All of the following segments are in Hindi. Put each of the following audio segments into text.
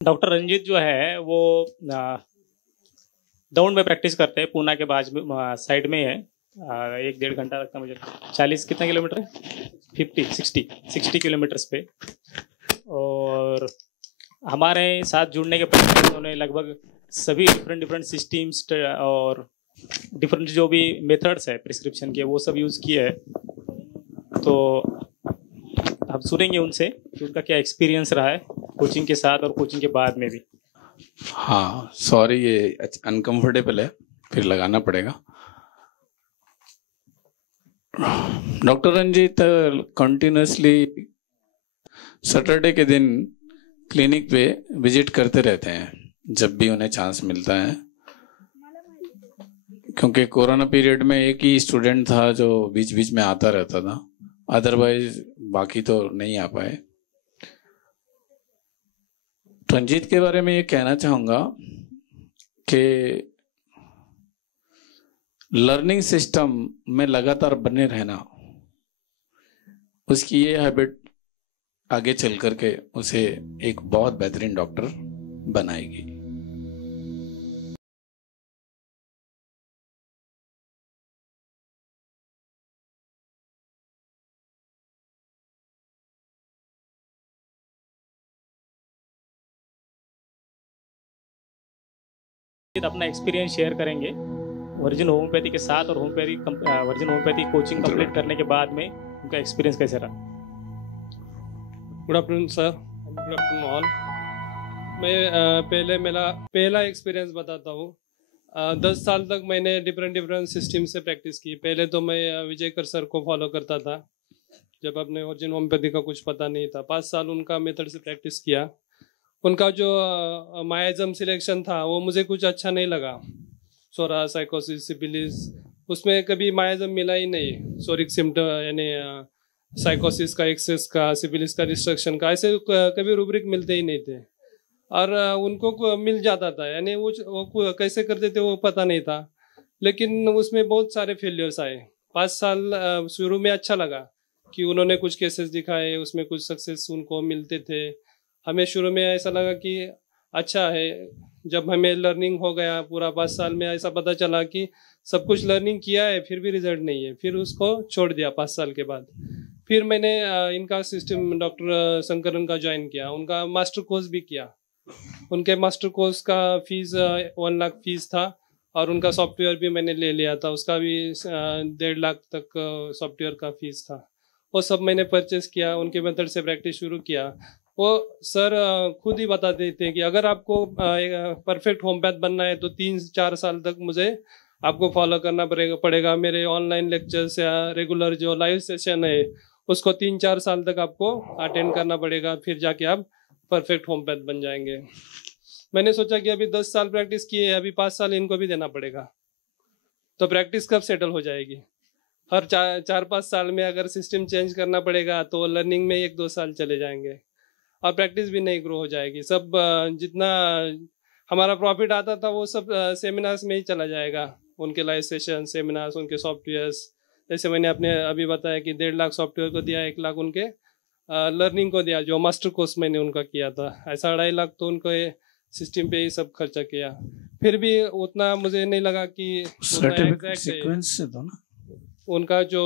डॉक्टर रंजीत जो है वो दौड़ में प्रैक्टिस करते हैं, पूना के बाज में साइड में ही है। 1 डेढ़ घंटा लगता है मुझे। 40 कितना किलोमीटर है? 50 60 60 किलोमीटर्स पे। और हमारे साथ जुड़ने के पहले उन्होंने लगभग सभी डिफरेंट डिफरेंट सिस्टम्स और डिफरेंट जो भी मेथड्स है प्रिस्क्रिप्शन के वो सब यूज़ किए हैं। तो हम सुनेंगे उनसे कि उनका क्या एक्सपीरियंस रहा है कोचिंग के साथ और कोचिंग के बाद में भी। हाँ सॉरी, ये अनकंफर्टेबल है, फिर लगाना पड़ेगा। डॉक्टर रंजीत कंटिन्यूसली सैटरडे के दिन क्लिनिक पे विजिट करते रहते हैं जब भी उन्हें चांस मिलता है, क्योंकि कोरोना पीरियड में एक ही स्टूडेंट था जो बीच बीच में आता रहता था, अदरवाइज बाकी तो नहीं आ पाए। रंजीत के बारे में ये कहना चाहूँगा कि लर्निंग सिस्टम में लगातार बने रहना, उसकी ये हैबिट आगे चल करके उसे एक बहुत बेहतरीन डॉक्टर बनाएगी। अपना एक्सपीरियंस शेयर करेंगे वर्जिन होम्योपैथी के साथ और वर्जिन होम्योपैथी कोचिंग कंप्लीट करने के बाद में उनका एक्सपीरियंस कैसे रहा। Good afternoon sir, good afternoon all. मैं पहले मेरा पहला एक्सपीरियंस बताता हूँ। 10 साल तक मैंने डिफरेंट सिस्टम से प्रैक्टिस की। पहले तो मैं विजयकर सर को फॉलो करता था, जब अपने ओरिजिन होम्योपैथी का कुछ पता नहीं था। 5 साल उनका मेथड से प्रैक्टिस किया। उनका जो मायाजम सिलेक्शन था वो मुझे कुछ अच्छा नहीं लगा। सोरा, साइकोसिस, सिफिलिस, उसमें कभी मायाजम मिला ही नहीं। सोरिक सिम्टम यानी साइकोसिस का, एक्सेस का, सिफिलिस का, डिस्ट्रक्शन का, ऐसे कभी रूब्रिक मिलते ही नहीं थे। और उनको मिल जाता था, यानी वो कैसे करते थे वो पता नहीं था। लेकिन उसमें बहुत सारे फेलियर्स आए। 5 साल शुरू में अच्छा लगा कि उन्होंने कुछ केसेस दिखाए, उसमें कुछ सक्सेस उनको मिलते थे। हमें शुरू में ऐसा लगा कि अच्छा है। जब हमें लर्निंग हो गया पूरा 5 साल में, ऐसा पता चला कि सब कुछ लर्निंग किया है फिर भी रिजल्ट नहीं है, फिर उसको छोड़ दिया 5 साल के बाद। फिर मैंने इनका सिस्टम डॉक्टर शंकरन का ज्वाइन किया, उनका मास्टर कोर्स भी किया। उनके मास्टर कोर्स का फीस 1 लाख फीस था, और उनका सॉफ्टवेयर भी मैंने ले लिया था, उसका भी 1.5 लाख तक सॉफ्टवेयर का फीस था। वो सब मैंने परचेस किया, उनके मेथड से प्रैक्टिस शुरू किया। वो सर खुद ही बताते थे कि अगर आपको परफेक्ट होम्योपैथ बनना है तो 3-4 साल तक मुझे आपको फॉलो करना पड़ेगा। मेरे ऑनलाइन लेक्चर्स या रेगुलर जो लाइव सेशन है उसको 3-4 साल तक आपको अटेंड करना पड़ेगा, फिर जाके आप परफेक्ट होम्योपैथ बन जाएंगे। मैंने सोचा कि अभी 10 साल प्रैक्टिस की है, अभी 5 साल इनको भी देना पड़ेगा, तो प्रैक्टिस कब सेटल हो जाएगी। हर 4-5 साल में अगर सिस्टम चेंज करना पड़ेगा तो लर्निंग में 1-2 साल चले जाएंगे और प्रैक्टिस भी नहीं ग्रो हो जाएगी। सब जितना हमारा प्रॉफिट आता था वो सब सेमिनार्स में ही चला जाएगा। उनके लाइव सेशन, सेमिनार्स, उनके सॉफ्टवेयर्स। जैसे मैंने अपने अभी बताया कि 1.5 लाख सॉफ्टवेयर को दिया, 1 लाख उनके लर्निंग को दिया, जो मास्टर कोर्स मैंने उनका किया था। ऐसा 2.5 लाख तो उनको सिस्टम पे ही सब खर्चा किया। फिर भी उतना मुझे नहीं लगा कि सर्टिफिकेट सीक्वेंस से दो ना, उनका जो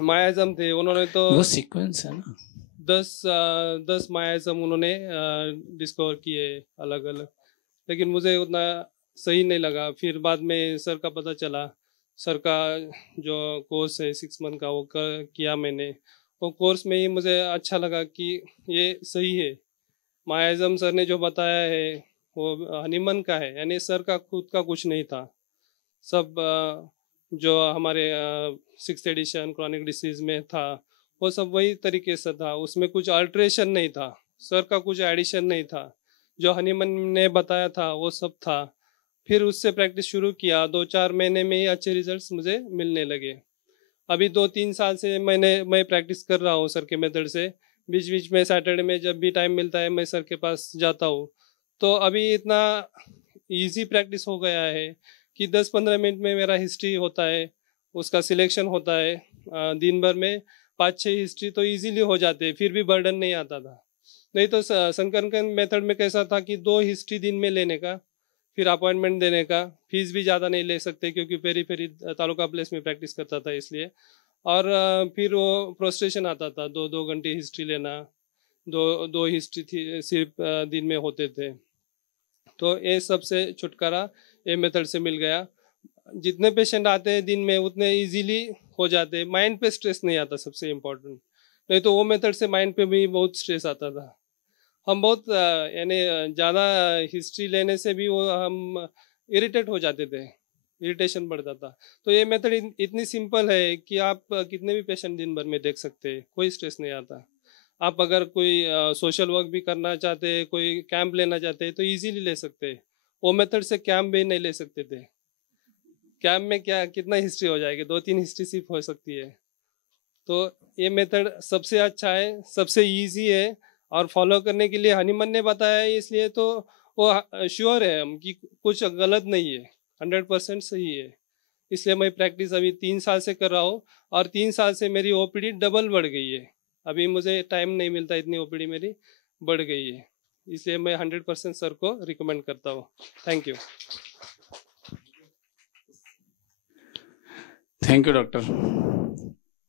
मायाजम थे उन्होंने तो वो सीक्वेंस है ना, 10 मायाजम उन्होंने डिस्कवर किए अलग अलग, लेकिन मुझे उतना सही नहीं लगा। फिर बाद में सर का पता चला, सर का जो कोर्स है 6 मंथ का वो किया मैंने। वो कोर्स में ही मुझे अच्छा लगा कि ये सही है। मायाजम सर ने जो बताया है वो हनीमन का है, यानी सर का खुद का कुछ नहीं था। सब जो हमारे 6th एडिशन क्रॉनिक डिसीज में था वो सब वही तरीके से था, उसमें कुछ अल्ट्रेशन नहीं था, सर का कुछ एडिशन नहीं था। जो हनीमन ने बताया था वो सब था। फिर उससे प्रैक्टिस शुरू किया, 2-4 महीने में ही अच्छे रिजल्ट्स मुझे मिलने लगे। अभी 2-3 साल से मैं प्रैक्टिस कर रहा हूँ सर के मेथड से। बीच बीच में सैटरडे में जब भी टाइम मिलता है मैं सर के पास जाता हूँ। तो अभी इतना इजी प्रैक्टिस हो गया है कि 10-15 मिनट में मेरा हिस्ट्री होता है, उसका सिलेक्शन होता है। दिन भर में 5-6 हिस्ट्री तो इजीली हो जाते हैं, फिर भी बर्डन नहीं आता था। नहीं तो संकरन मेथड में कैसा था कि 2 हिस्ट्री दिन में लेने का, फिर अपॉइंटमेंट देने का, फीस भी ज़्यादा नहीं ले सकते क्योंकि पेरी पेरी तालुका प्लेस में प्रैक्टिस करता था इसलिए। और फिर वो प्रोस्ट्रेशन आता था, 2-2 घंटे हिस्ट्री लेना, दो हिस्ट्री थी सिर्फ दिन में होते थे। तो ये सबसे छुटकारा ये मेथड से मिल गया। जितने पेशेंट आते हैं दिन में उतने इजीली हो जाते, माइंड पे स्ट्रेस नहीं आता, सबसे इम्पोर्टेंट। नहीं तो वो मेथड से माइंड पे भी बहुत स्ट्रेस आता था। हम बहुत यानी ज़्यादा हिस्ट्री लेने से भी वो हम इरिटेट हो जाते थे, इरिटेशन बढ़ता था। तो ये मेथड इतनी सिंपल है कि आप कितने भी पेशेंट दिन भर में देख सकते हैं, कोई स्ट्रेस नहीं आता। आप अगर कोई सोशल वर्क भी करना चाहते हैं, कोई कैंप लेना चाहते हैं तो इजीली ले सकते हैं। वो मेथड से कैंप भी नहीं ले सकते थे। कैंप में क्या कितना हिस्ट्री हो जाएगी, 2-3 हिस्ट्री सिर्फ हो सकती है। तो ये मेथड सबसे अच्छा है, सबसे इजी है और फॉलो करने के लिए हनीमन ने बताया है, इसलिए तो वो श्योर है हम कि कुछ गलत नहीं है, 100% सही है। इसलिए मैं प्रैक्टिस अभी 3 साल से कर रहा हूँ और 3 साल से मेरी ओपीडी डबल बढ़ गई है। अभी मुझे टाइम नहीं मिलता, इतनी ओपीडी मेरी बढ़ गई है, इसलिए मैं 100% सर को रिकमेंड करता हूँ। Thank you. Thank you doctor.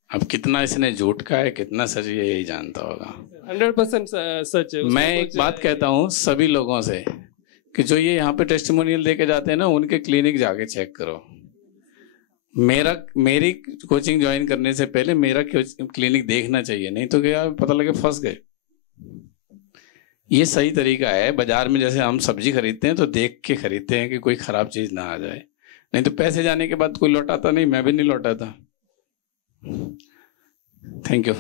अब कितना इसने झूठ का है कितना सच है यही जानता होगा। 100% सच है। मैं एक बात कहता हूँ सभी लोगों से कि जो ये यहाँ पे टेस्टिमोनियल देके जाते हैं ना, उनके क्लिनिक जाके चेक करो। मेरी कोचिंग ज्वाइन करने से पहले मेरा क्लिनिक देखना चाहिए, नहीं तो क्या पता लगे फंस गए। ये सही तरीका है। बाजार में जैसे हम सब्जी खरीदते हैं तो देख के खरीदते हैं कि कोई खराब चीज ना आ जाए, नहीं तो पैसे जाने के बाद कोई लौटाता नहीं, मैं भी नहीं लौटाता। Thank you.